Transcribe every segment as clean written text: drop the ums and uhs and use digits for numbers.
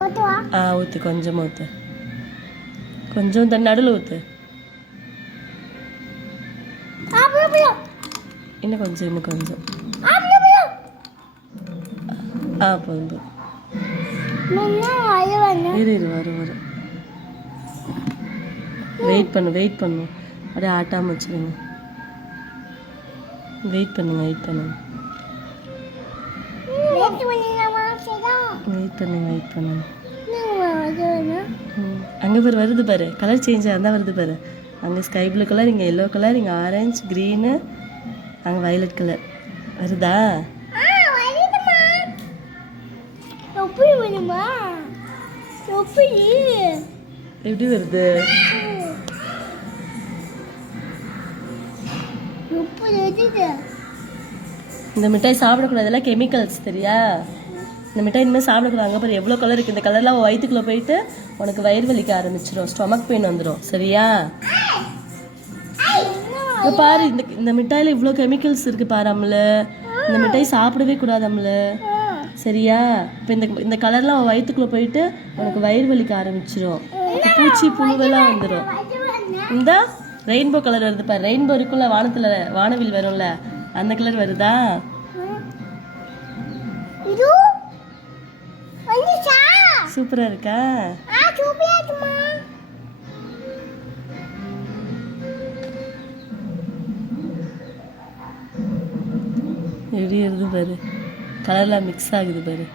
ஊற்று கொஞ்சமாக ஊற்று கொஞ்சம் தண்ணி நடுவில் ஊற்று இன்னும் கொஞ்சம் போதும் வரும் வெயிட் பண்ணு அப்படியே ஆட்டாமல் வச்சுருங்க வெயிட் பண்ணுங்க அங்கே பாரு வருது பாரு கலர் சேஞ்ச் ஆகுதான் வருது பாரு அங்கே ஸ்கை ப்ளூ கலர் இங்கே எல்லோ கலர் இங்கே ஆரஞ்சு க்ரீனு அங்கே வயலட் கலர் வருதா எப்படி வருது இந்த மிட்டாய் சாப்பிடக்கூடாதுல கெமிக்கல்ஸ் தெரியா இந்த மிட்டாய் இனிமேல் சாப்பிடக்கூடாது அங்கே பாரு எவ்வளோ கலர் இருக்குது இந்த கலர்லாம் வயிற்றுக்குள்ளே போயிட்டு உனக்கு வயிறு வலிக்க ஆரம்பிச்சிடும் ஸ்டொமக் பெயின் வந்துடும் சரியா பாரு இந்த மிட்டாயில் இவ்வளோ கெமிக்கல்ஸ் இருக்குது பாரு அம்மல இந்த மிட்டாய் சாப்பிடவே கூடாது அம்மல சரியா இப்போ இந்த கலர்லாம் வயிற்றுக்குள்ளே போயிட்டு உனக்கு வயிறு வலிக்க ஆரம்பிச்சிடும் பூச்சி புழுவெல்லாம் வந்துடும் இந்த ரெயின்போ கலர் வருது பாரு ரெயின்போ இருக்குல்ல வானத்தில் வானவில் வரும்ல அந்த கலர் வருதா சூப்பரா இருக்கா எப்படி வருது பாரு கலர்லாம் மிக்ஸ் ஆகுது பாரு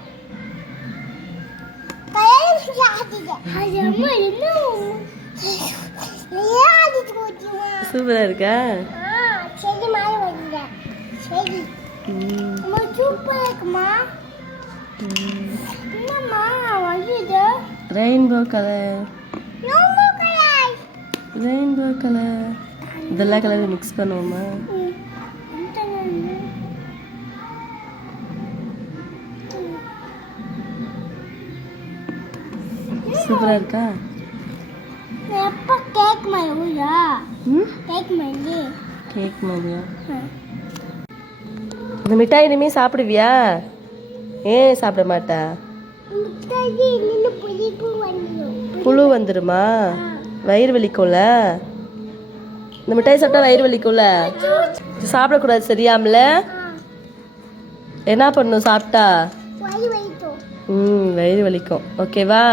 சூப்பரா இருக்கா ரெயின்போ கலர் இதெல்லாம் கலர் மிக்ஸ் பண்ணுவோமா சூப்பரா இருக்கா கேக் மாதிரியா இந்த மிட்டாய் இனிமே சாப்பிடுவியா ஏன் சாப்பிட மாட்டா புழு வந்துருமா வயிறு வலிக்கும்ல இந்த மிட்டாய் சாப்பிட்டா வயிறு வலிக்கும்ல சாப்பிடக்கூடாது சரியாமல என்ன பண்ணும் சாப்பிட்டா வயிறு வலிக்கும் ஓகேவா